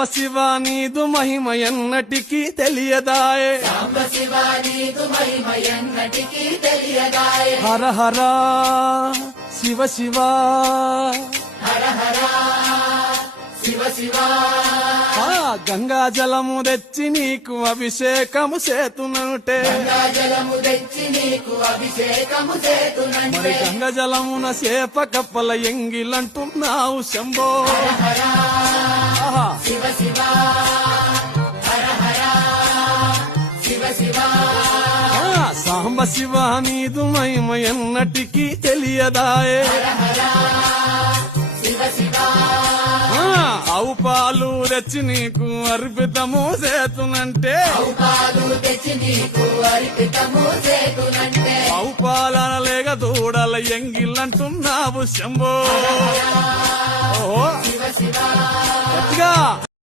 సాంబ శివ నీదు మహిమ ఎన్నటికీ తెలియదాయే సాంబ శివ నీదు మహిమ ఎన్నటికీ తెలియదాయే హర హర శివ శివ హర హర శివ శివ గంగా జలము తెచ్చి నీకు అభిషేకము చేతునంటే జలము తెచ్చి నీకు అభిషేకము మరి చేతునంటే గంగ జలమున చేప కప్పల ఎంగిలంటున్నావు శంభో ఆహా. శివ శివ హర హర శివ శివ సాంబ శివ నీదు మహిమ ఎన్నటికీ తెలియదాయే శివ శివ ఆవు పాలు తెచ్చి నీకు అర్పితము చేతునంటే పాలు తెచ్చి నీకు అర్పితము చేతునంటే ఆవు పాలన లేక దూడల ఎంగిలంటున్నావు శంభో ఓహో శివ శివ గట్టిగా